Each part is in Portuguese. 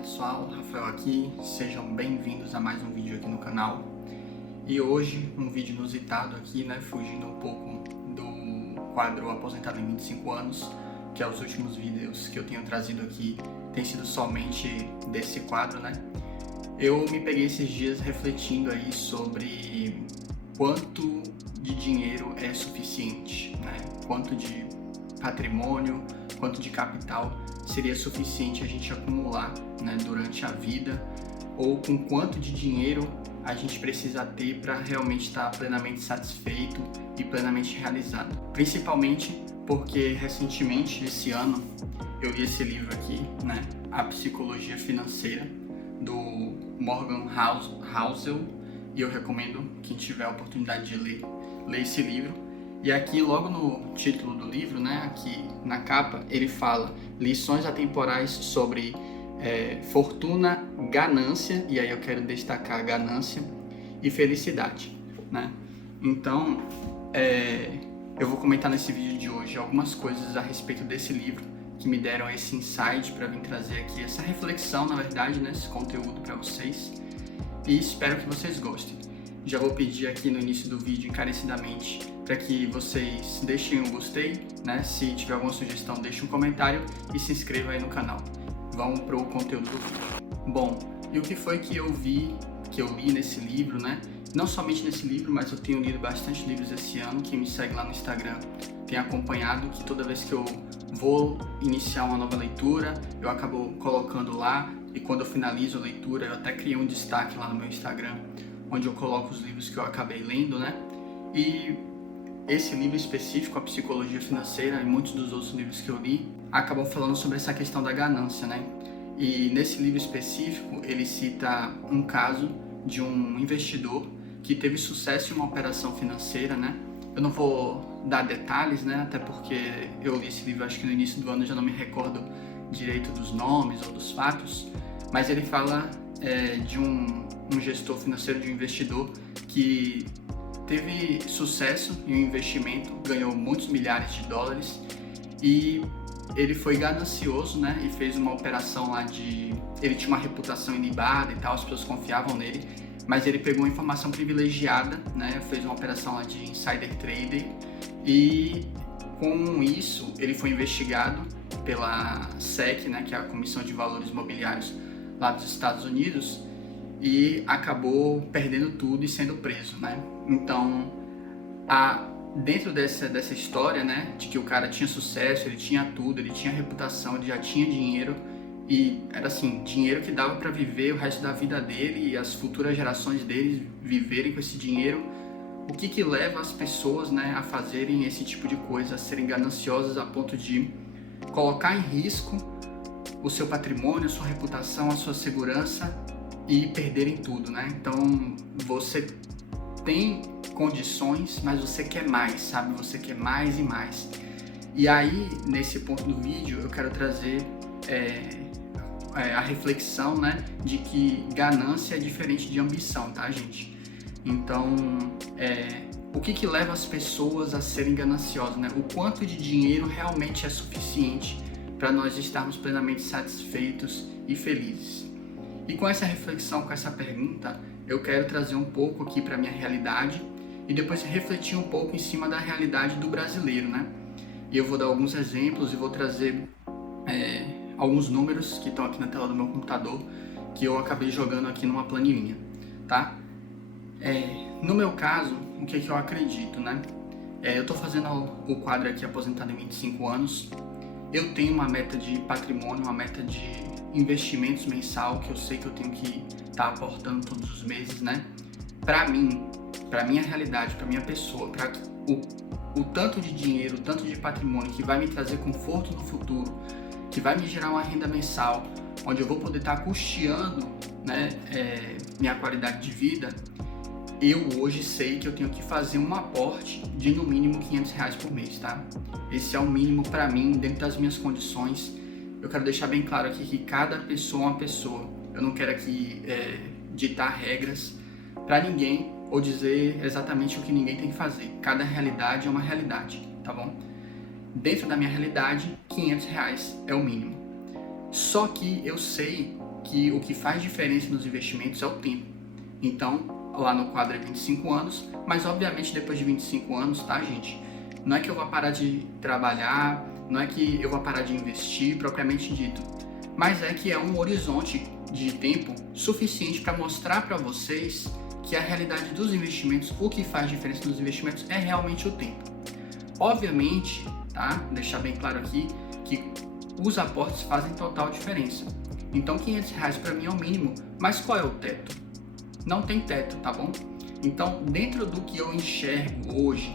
pessoal, Rafael aqui, sejam bem-vindos a mais um vídeo aqui no canal. E hoje um vídeo inusitado aqui, né, fugindo um pouco do quadro Aposentado em 25 anos, que é os últimos vídeos que eu tenho trazido aqui, tem sido somente desse quadro, né. Eu me peguei esses dias refletindo aí sobre quanto de dinheiro é suficiente, né, quanto de patrimônio, quanto de capital seria suficiente a gente acumular, né, durante a vida, ou com quanto de dinheiro a gente precisa ter para realmente estar plenamente satisfeito e plenamente realizado. Principalmente porque recentemente, esse ano, eu li esse livro aqui, né, A Psicologia Financeira, do Morgan Housel, e eu recomendo quem tiver a oportunidade de ler esse livro. E aqui, logo no título do livro, né, aqui na capa, ele fala lições atemporais sobre fortuna, ganância, e aí eu quero destacar ganância e felicidade, né? Então, eu vou comentar nesse vídeo de hoje algumas coisas a respeito desse livro que me deram esse insight para vir trazer aqui essa reflexão, na verdade, né, esse conteúdo para vocês, e espero que vocês gostem. Já vou pedir aqui no início do vídeo encarecidamente para que vocês deixem um gostei, né? Se tiver alguma sugestão, deixe um comentário e se inscreva aí no canal. Vamos para o conteúdo do vídeo. Bom, e o que foi que eu li nesse livro, né? Não somente nesse livro, mas eu tenho lido bastante livros esse ano. Quem me segue lá no Instagram tem acompanhado que toda vez que eu vou iniciar uma nova leitura, eu acabo colocando lá, e quando eu finalizo a leitura, eu até criei um destaque lá no meu Instagram, onde eu coloco os livros que eu acabei lendo, né? E esse livro específico, A Psicologia Financeira, e muitos dos outros livros que eu li, acabam falando sobre essa questão da ganância, né? E nesse livro específico, ele cita um caso de um investidor que teve sucesso em uma operação financeira, né? Eu não vou dar detalhes, né? Até porque eu li esse livro, acho que no início do ano, eu já não me recordo direito dos nomes ou dos fatos, mas ele fala de um gestor financeiro, de um investidor que teve sucesso em um investimento, ganhou muitos milhares de dólares, e ele foi ganancioso, né, e fez uma operação lá ele tinha uma reputação ilibada e tal, as pessoas confiavam nele, mas ele pegou uma informação privilegiada, né, fez uma operação lá de insider trader, e com isso ele foi investigado pela SEC, né, que é a Comissão de Valores Imobiliários lá dos Estados Unidos, e acabou perdendo tudo e sendo preso, né? Então, dentro dessa história, né, de que o cara tinha sucesso, ele tinha tudo, ele tinha reputação, ele já tinha dinheiro, e era assim, dinheiro que dava para viver o resto da vida dele e as futuras gerações dele viverem com esse dinheiro. O que leva as pessoas, né, a fazerem esse tipo de coisa, a serem gananciosas a ponto de colocar em risco o seu patrimônio, a sua reputação, a sua segurança, e perderem tudo, né? Então, você tem condições, mas você quer mais, sabe? Você quer mais e mais. E aí, nesse ponto do vídeo, eu quero trazer a reflexão, né, de que ganância é diferente de ambição, tá, gente? Então, o que leva as pessoas a serem gananciosas, né? O quanto de dinheiro realmente é suficiente para nós estarmos plenamente satisfeitos e felizes? E com essa reflexão, com essa pergunta, eu quero trazer um pouco aqui para a minha realidade e depois refletir um pouco em cima da realidade do brasileiro, né? E eu vou dar alguns exemplos e vou trazer alguns números que estão aqui na tela do meu computador, que eu acabei jogando aqui numa planilhinha, tá? No meu caso, o que eu acredito, né? Eu estou fazendo o quadro aqui Aposentado em 25 anos, eu tenho uma meta de patrimônio, uma meta de investimentos mensal, que eu sei que eu tenho que estar aportando todos os meses, né? Para mim, para minha realidade, para minha pessoa, para o tanto de dinheiro, o tanto de patrimônio que vai me trazer conforto no futuro, que vai me gerar uma renda mensal, onde eu vou poder estar custeando, né, minha qualidade de vida, eu hoje sei que eu tenho que fazer um aporte de no mínimo R$500 por mês, tá? Esse é o mínimo para mim, dentro das minhas condições. Eu quero deixar bem claro aqui que cada pessoa é uma pessoa. Eu não quero aqui ditar regras para ninguém ou dizer exatamente o que ninguém tem que fazer. Cada realidade é uma realidade, tá bom? Dentro da minha realidade, R$500 é o mínimo. Só que eu sei que o que faz diferença nos investimentos é o tempo. Então, lá no quadro é 25 anos, mas obviamente depois de 25 anos, tá, gente? Não é que eu vou parar de trabalhar, não é que eu vou parar de investir, propriamente dito, mas é que é um horizonte de tempo suficiente para mostrar para vocês que a realidade dos investimentos, o que faz diferença nos investimentos é realmente o tempo. Obviamente, tá? Deixar bem claro aqui que os aportes fazem total diferença. Então, R$500 para mim é o mínimo, mas qual é o teto? Não tem teto, tá bom? Então, dentro do que eu enxergo hoje,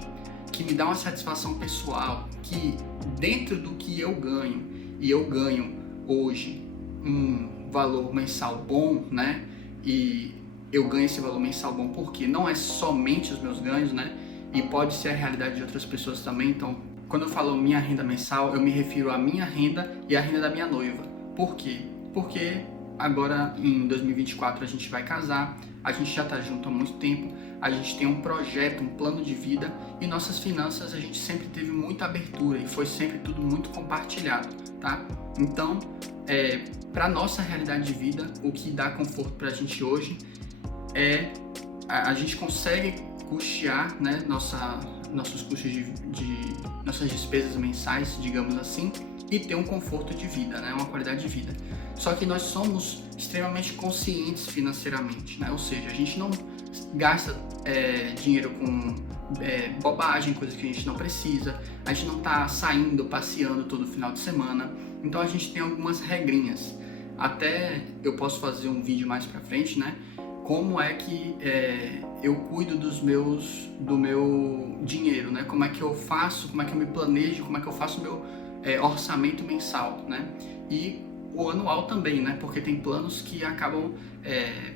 que me dá uma satisfação pessoal, que dentro do que eu ganho, e eu ganho hoje um valor mensal bom, né? E eu ganho esse valor mensal bom porque não é somente os meus ganhos, né? E pode ser a realidade de outras pessoas também. Então, quando eu falo minha renda mensal, eu me refiro à minha renda e à renda da minha noiva. Por quê? Porque agora em 2024 a gente vai casar, a gente já está junto há muito tempo, a gente tem um projeto, um plano de vida e nossas finanças a gente sempre teve muita abertura e foi sempre tudo muito compartilhado, tá? Então, para nossa realidade de vida, o que dá conforto para a gente hoje é a gente consegue custear, né, nossos custos nossas despesas mensais, digamos assim, e ter um conforto de vida, né, uma qualidade de vida. Só que nós somos extremamente conscientes financeiramente, né? Ou seja, a gente não gasta dinheiro com bobagem, coisas que a gente não precisa, a gente não está saindo, passeando todo final de semana, então a gente tem algumas regrinhas. Até eu posso fazer um vídeo mais pra frente, né? Como é que eu cuido do meu dinheiro, né? Como é que eu faço, como é que eu me planejo, como é que eu faço o meu orçamento mensal, né? E o anual também, né? Porque tem planos que acabam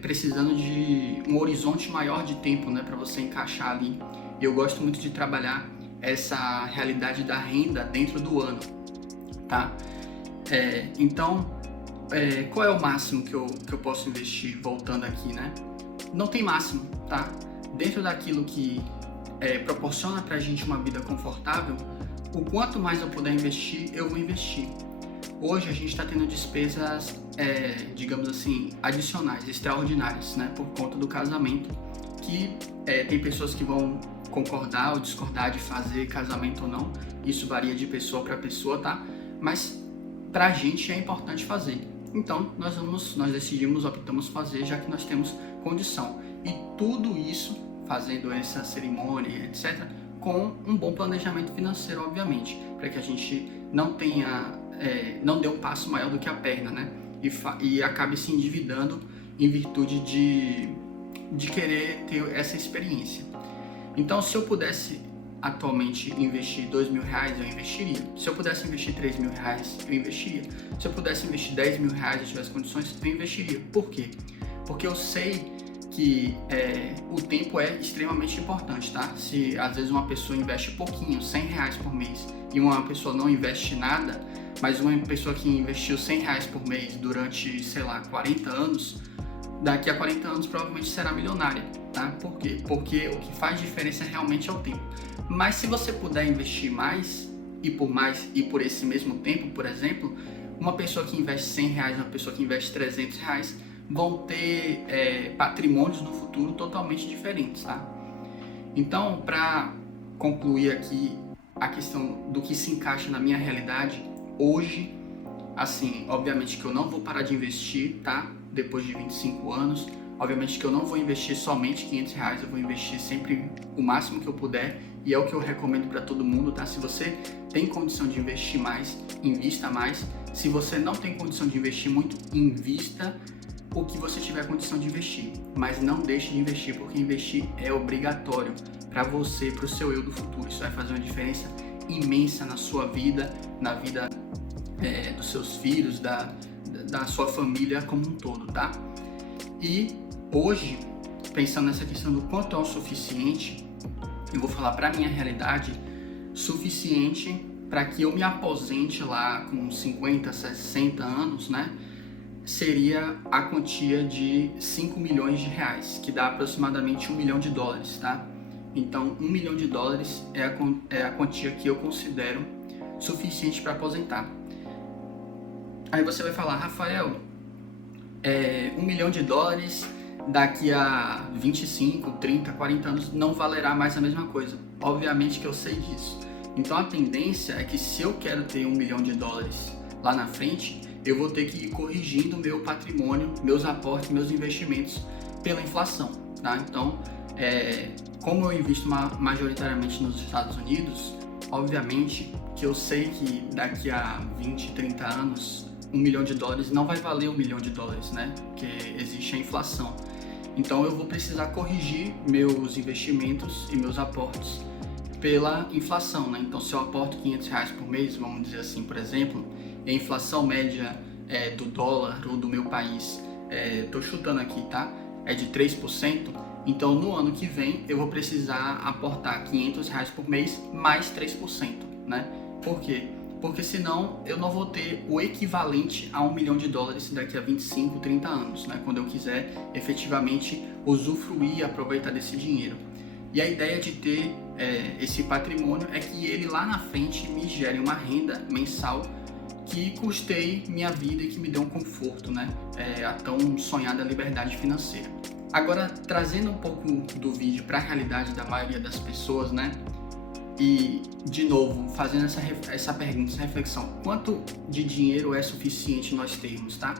precisando de um horizonte maior de tempo, né? Para você encaixar ali. Eu gosto muito de trabalhar essa realidade da renda dentro do ano, tá? Então, qual é o máximo que eu posso investir, voltando aqui, né? Não tem máximo, tá? Dentro daquilo que proporciona pra gente uma vida confortável, o quanto mais eu puder investir, eu vou investir. Hoje a gente está tendo despesas, digamos assim, adicionais, extraordinárias, né? Por conta do casamento, que tem pessoas que vão concordar ou discordar de fazer casamento ou não, isso varia de pessoa para pessoa, tá? Mas pra gente é importante fazer. Então, nós decidimos, optamos fazer, já que nós temos condição. E tudo isso, fazendo essa cerimônia, etc., com um bom planejamento financeiro, obviamente, para que a gente não dê um passo maior do que a perna, né? E acabe se endividando em virtude de querer ter essa experiência. Então, se eu pudesse atualmente investir R$2.000, eu investiria. Se eu pudesse investir R$3.000, eu investiria. Se eu pudesse investir R$10.000 e tivesse condições, eu investiria. Por quê? Porque eu sei que o tempo é extremamente importante, tá? Se às vezes uma pessoa investe pouquinho, R$100 por mês, e uma pessoa não investe nada, mas uma pessoa que investiu R$100 por mês durante, sei lá, 40 anos, daqui a 40 anos provavelmente será milionária, tá? Por quê? Porque o que faz diferença realmente é o tempo. Mas se você puder investir mais e por esse mesmo tempo, por exemplo, uma pessoa que investe R$100 e uma pessoa que investe R$300 vão ter patrimônios no futuro totalmente diferentes, tá? Então, para concluir aqui a questão do que se encaixa na minha realidade, hoje, assim, obviamente que eu não vou parar de investir, tá? Depois de 25 anos, obviamente que eu não vou investir somente R$500, eu vou investir sempre o máximo que eu puder, e é o que eu recomendo para todo mundo, tá? Se você tem condição de investir mais, invista mais. Se você não tem condição de investir muito, invista o que você tiver condição de investir, mas não deixe de investir, porque investir é obrigatório para você, para o seu eu do futuro. Isso vai fazer uma diferença imensa na sua vida, na vida dos seus filhos, da sua família como um todo, tá? E hoje, pensando nessa questão do quanto é o suficiente, eu vou falar para minha realidade, suficiente para que eu me aposente lá com 50, 60 anos, né? Seria a quantia de R$5 milhões, que dá aproximadamente $1 milhão, tá? Então, $1 milhão é a quantia que eu considero suficiente para aposentar. Aí você vai falar, Rafael, $1 milhão daqui a 25, 30, 40 anos não valerá mais a mesma coisa. Obviamente que eu sei disso. Então a tendência é que se eu quero ter $1 milhão lá na frente, eu vou ter que ir corrigindo meu patrimônio, meus aportes, meus investimentos pela inflação, tá? Então, como eu invisto majoritariamente nos Estados Unidos, obviamente que eu sei que daqui a 20, 30 anos, $1 milhão não vai valer $1 milhão, né? Porque existe a inflação. Então eu vou precisar corrigir meus investimentos e meus aportes pela inflação, né? Então se eu aporto R$500 por mês, vamos dizer assim, por exemplo, e a inflação média do dólar ou do meu país, tô chutando aqui, tá? É de 3%, então no ano que vem eu vou precisar aportar R$500 por mês mais 3%, né? Por quê? Porque senão eu não vou ter o equivalente a $1 milhão daqui a 25, 30 anos, né? Quando eu quiser efetivamente usufruir e aproveitar desse dinheiro. E a ideia de ter esse patrimônio é que ele lá na frente me gere uma renda mensal que custeie minha vida e que me dê um conforto, né? A tão sonhada liberdade financeira. Agora, trazendo um pouco do vídeo para a realidade da maioria das pessoas, né? E, de novo, fazendo essa pergunta, essa reflexão, quanto de dinheiro é suficiente nós termos, tá?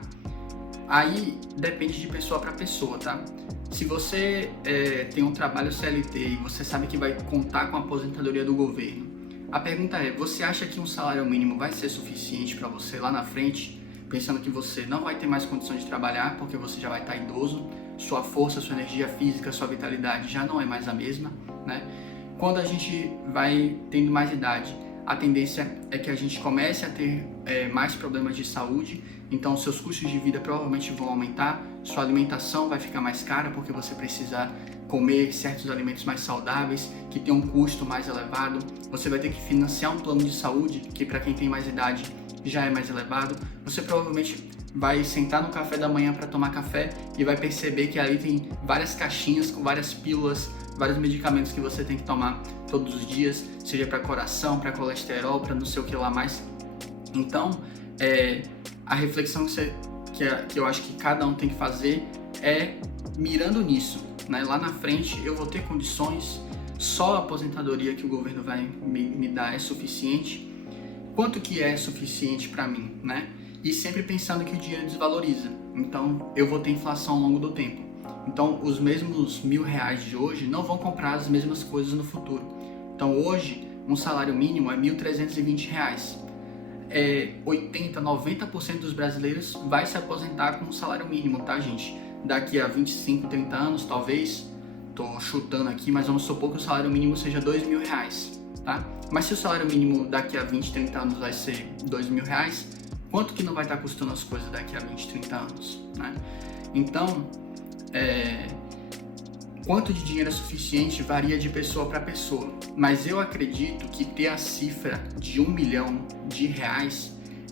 Aí depende de pessoa para pessoa, tá? Se você tem um trabalho CLT e você sabe que vai contar com a aposentadoria do governo, a pergunta é, você acha que um salário mínimo vai ser suficiente para você lá na frente, pensando que você não vai ter mais condições de trabalhar porque você já vai estar idoso, sua força, sua energia física, sua vitalidade já não é mais a mesma, né? Quando a gente vai tendo mais idade, a tendência é que a gente comece a ter mais problemas de saúde, então seus custos de vida provavelmente vão aumentar, sua alimentação vai ficar mais cara porque você precisa comer certos alimentos mais saudáveis, que tem um custo mais elevado, você vai ter que financiar um plano de saúde, que para quem tem mais idade já é mais elevado, você provavelmente vai sentar no café da manhã para tomar café e vai perceber que ali tem várias caixinhas com várias pílulas, vários medicamentos que você tem que tomar todos os dias, seja para coração, para colesterol, para não sei o que lá mais. Então, a reflexão que eu acho que cada um tem que fazer é mirando nisso, né? Lá na frente eu vou ter condições, só a aposentadoria que o governo vai me dar é suficiente. Quanto que é suficiente para mim, né? E sempre pensando que o dinheiro desvaloriza, então eu vou ter inflação ao longo do tempo. Então os mesmos R$1.000 de hoje não vão comprar as mesmas coisas no futuro. Então hoje um salário mínimo é R$1.320. 80, 90% dos brasileiros vai se aposentar com um salário mínimo, tá, gente? Daqui a 25, 30 anos, talvez, tô chutando aqui, mas vamos supor que o salário mínimo seja R$2.000, tá? Mas se o salário mínimo daqui a 20, 30 anos vai ser R$2.000, quanto que não vai estar custando as coisas daqui a 20, 30 anos, né? Então, quanto de dinheiro é suficiente varia de pessoa para pessoa, mas eu acredito que ter a cifra de R$1 milhão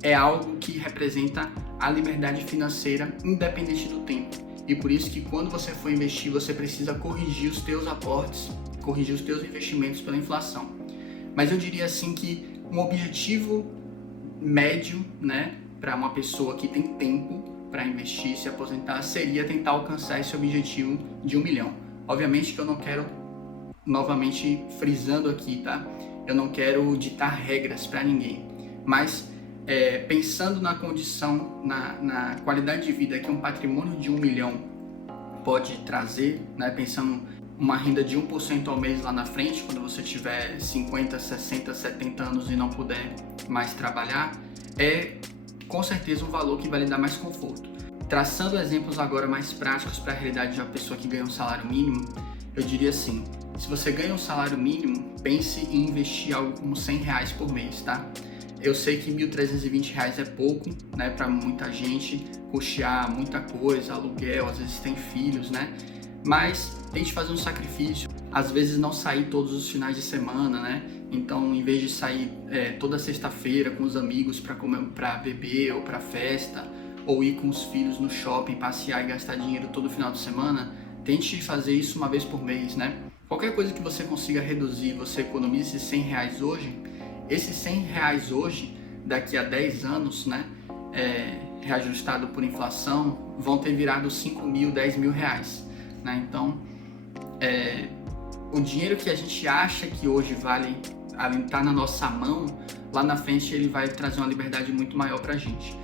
é algo que representa a liberdade financeira independente do tempo. E por isso que quando você for investir, você precisa corrigir os teus aportes, corrigir os teus investimentos pela inflação. Mas eu diria assim que um objetivo médio, né, para uma pessoa que tem tempo para investir e se aposentar, seria tentar alcançar esse objetivo de R$1 milhão. Obviamente que eu não quero, novamente frisando aqui, tá? Eu não quero ditar regras para ninguém, mas pensando na condição, na qualidade de vida que um patrimônio de R$1 milhão pode trazer, né? Pensando uma renda de 1% ao mês lá na frente, quando você tiver 50, 60, 70 anos e não puder mais trabalhar, com certeza um valor que vai lhe dar mais conforto. Traçando exemplos agora mais práticos para a realidade de uma pessoa que ganha um salário mínimo, eu diria assim, se você ganha um salário mínimo, pense em investir algo como R$100 por mês, tá? Eu sei que R$1.320 é pouco, né, para muita gente, custear muita coisa, aluguel, às vezes tem filhos, né? Mas tente fazer um sacrifício, às vezes não sair todos os finais de semana, né? Então, em vez de sair toda sexta-feira com os amigos para beber ou para festa, ou ir com os filhos no shopping, passear e gastar dinheiro todo final de semana, tente fazer isso uma vez por mês, né? Qualquer coisa que você consiga reduzir, você economiza esses R$100 hoje, esses R$100 hoje, daqui a 10 anos, né? reajustado por inflação, vão ter virado 5 mil, 10 mil reais, né? Então, o dinheiro que a gente acha que hoje vale, está na nossa mão, lá na frente ele vai trazer uma liberdade muito maior para a gente.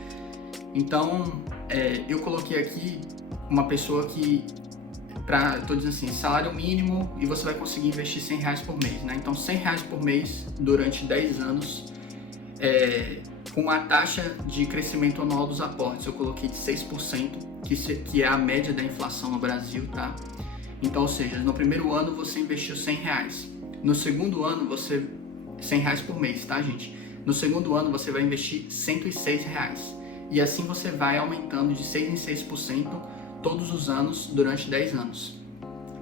Então, eu coloquei aqui uma pessoa que, estou dizendo assim, salário mínimo, e você vai conseguir investir R$100 por mês, né? Então, R$100 por mês durante 10 anos, com uma taxa de crescimento anual dos aportes, eu coloquei de 6%, que é a média da inflação no Brasil, tá? Então, ou seja, no primeiro ano você investiu R$100, no segundo ano você... R$100 por mês, tá, gente? No segundo ano você vai investir R$106, e assim você vai aumentando de 6 em 6% todos os anos durante 10 anos,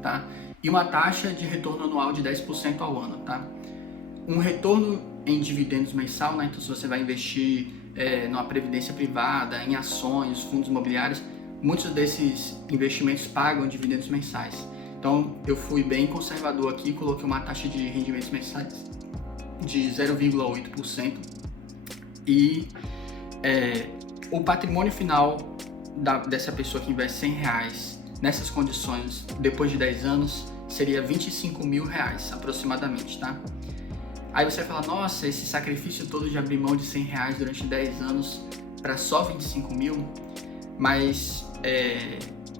tá? E uma taxa de retorno anual de 10% ao ano, tá? Um retorno em dividendos mensal, né? Então, se você vai investir numa previdência privada, em ações, fundos imobiliários, muitos desses investimentos pagam dividendos mensais. Então, eu fui bem conservador aqui, coloquei uma taxa de rendimentos mensais de 0,8%, e o patrimônio final dessa pessoa que investe R$100 nessas condições, depois de 10 anos, seria R$25 mil aproximadamente, tá? Aí você fala, nossa, esse sacrifício todo de abrir mão de R$100 durante 10 anos para só 25 mil, mas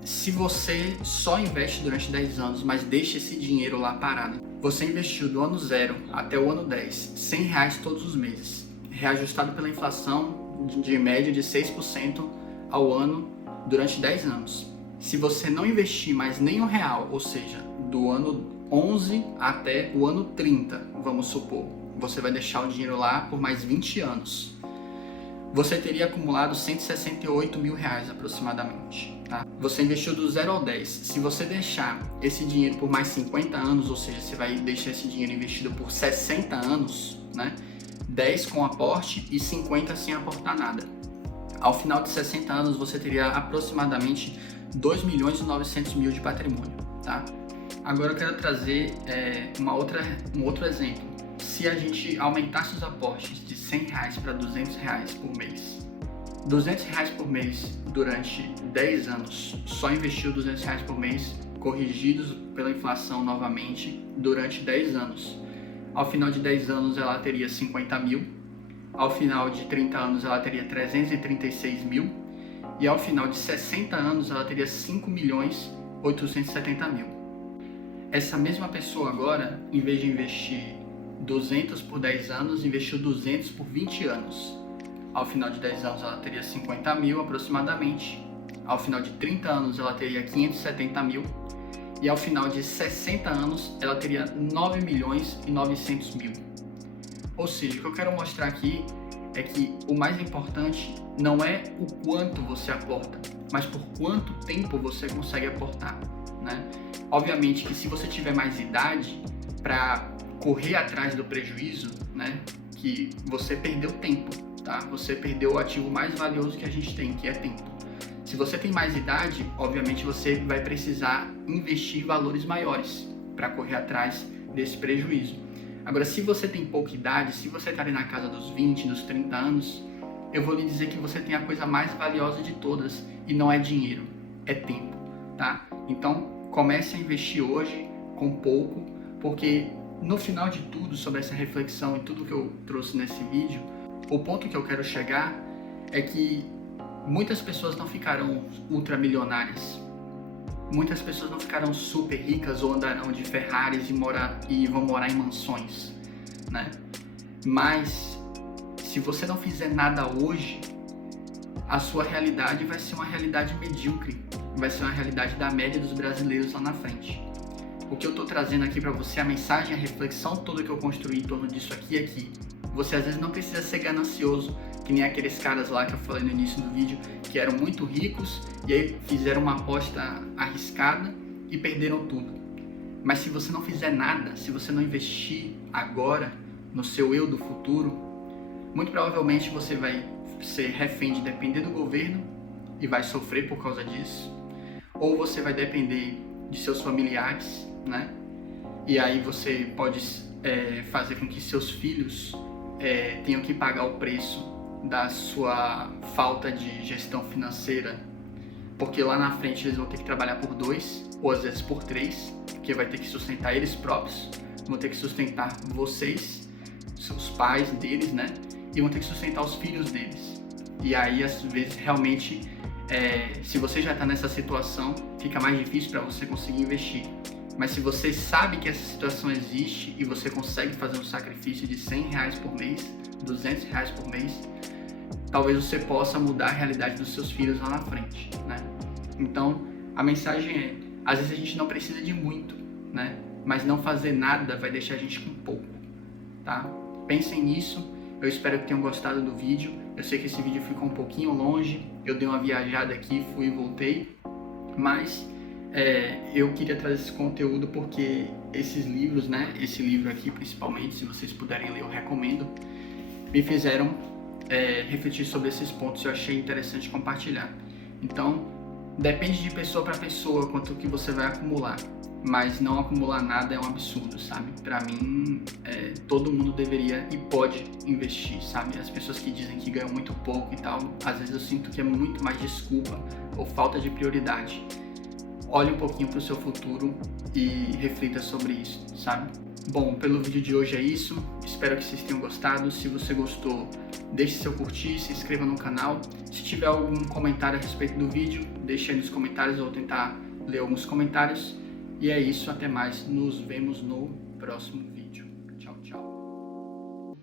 se você só investe durante 10 anos, mas deixa esse dinheiro lá parado, você investiu do ano 0 até o ano 10, R$100 todos os meses, reajustado pela inflação de média de 6% ao ano durante 10 anos. Se você não investir mais nem R$1, ou seja, do ano 11 até o ano 30, vamos supor, você vai deixar o dinheiro lá por mais 20 anos. Você teria acumulado R$168 mil aproximadamente, tá? Você investiu do 0 ao 10. Se você deixar esse dinheiro por mais 50 anos, ou seja, você vai deixar esse dinheiro investido por 60 anos, né? 10 com aporte e 50 sem aportar nada. Ao final de 60 anos, você teria aproximadamente 2.900.000 de patrimônio, tá? Agora eu quero trazer um outro exemplo. Se a gente aumentasse os aportes de R$100 para R$200 por mês, R$200 por mês durante 10 anos, só investiu R$200 por mês, corrigidos pela inflação novamente, durante 10 anos. Ao final de 10 anos ela teria 50 mil, ao final de 30 anos ela teria 336 mil, e ao final de 60 anos ela teria 5.870.000. Essa mesma pessoa agora, em vez de investir 200 por 10 anos, investiu 200 por 20 anos. Ao final de 10 anos ela teria 50 mil aproximadamente, ao final de 30 anos ela teria 570 mil, e ao final de 60 anos ela teria 9.900.000. Ou seja, o que eu quero mostrar aqui é que o mais importante não é o quanto você aporta, mas por quanto tempo você consegue aportar, né? Obviamente que se você tiver mais idade para correr atrás do prejuízo, né, que você perdeu tempo, tá? Você perdeu o ativo mais valioso que a gente tem, que é tempo. Se você tem mais idade, obviamente você vai precisar investir valores maiores para correr atrás desse prejuízo. Agora, se você tem pouca idade, se você está ali na casa dos 20, dos 30 anos, eu vou lhe dizer que você tem a coisa mais valiosa de todas, e não é dinheiro, é tempo, tá? Então, comece a investir hoje com pouco, porque no final de tudo, sobre essa reflexão e tudo que eu trouxe nesse vídeo, o ponto que eu quero chegar é que muitas pessoas não ficarão ultramilionárias, muitas pessoas não ficarão super ricas ou andarão de Ferraris e vão morar em mansões, né? Mas se você não fizer nada hoje, a sua realidade vai ser uma realidade medíocre, vai ser uma realidade da média dos brasileiros lá na frente. O que eu estou trazendo aqui para você, a mensagem, a reflexão toda que eu construí em torno disso aqui é que você às vezes não precisa ser ganancioso, que nem aqueles caras lá que eu falei no início do vídeo, que eram muito ricos e aí fizeram uma aposta arriscada e perderam tudo. Mas se você não fizer nada, se você não investir agora no seu eu do futuro, muito provavelmente você vai ser refém de depender do governo e vai sofrer por causa disso, ou você vai depender de seus familiares, né? E aí você pode fazer com que seus filhos tenham que pagar o preço da sua falta de gestão financeira, porque lá na frente eles vão ter que trabalhar por 2 ou às vezes por 3, porque vai ter que sustentar eles próprios, vão ter que sustentar vocês, os pais deles, né? E vão ter que sustentar os filhos deles. E aí, às vezes, realmente, se você já está nessa situação, fica mais difícil para você conseguir investir. Mas se você sabe que essa situação existe e você consegue fazer um sacrifício de R$100 por mês, R$200 por mês, talvez você possa mudar a realidade dos seus filhos lá na frente, né? Então, a mensagem é, às vezes a gente não precisa de muito, né? Mas não fazer nada vai deixar a gente com pouco, tá? Pensem nisso. Eu espero que tenham gostado do vídeo. Eu sei que esse vídeo ficou um pouquinho longe, eu dei uma viajada aqui, fui e voltei, mas eu queria trazer esse conteúdo porque esses livros, né? Esse livro aqui principalmente, se vocês puderem ler, eu recomendo, me fizeram refletir sobre esses pontos e eu achei interessante compartilhar. Então, depende de pessoa para pessoa quanto que você vai acumular, mas não acumular nada é um absurdo, sabe? Para mim, todo mundo deveria e pode investir, sabe? As pessoas que dizem que ganham muito pouco e tal, às vezes eu sinto que é muito mais desculpa ou falta de prioridade. Olhe um pouquinho para o seu futuro e reflita sobre isso, sabe? Bom, pelo vídeo de hoje é isso. Espero que vocês tenham gostado. Se você gostou, deixe seu curtir, se inscreva no canal. Se tiver algum comentário a respeito do vídeo, deixe aí nos comentários, eu vou tentar ler alguns comentários. E é isso, até mais. Nos vemos no próximo vídeo. Tchau, tchau.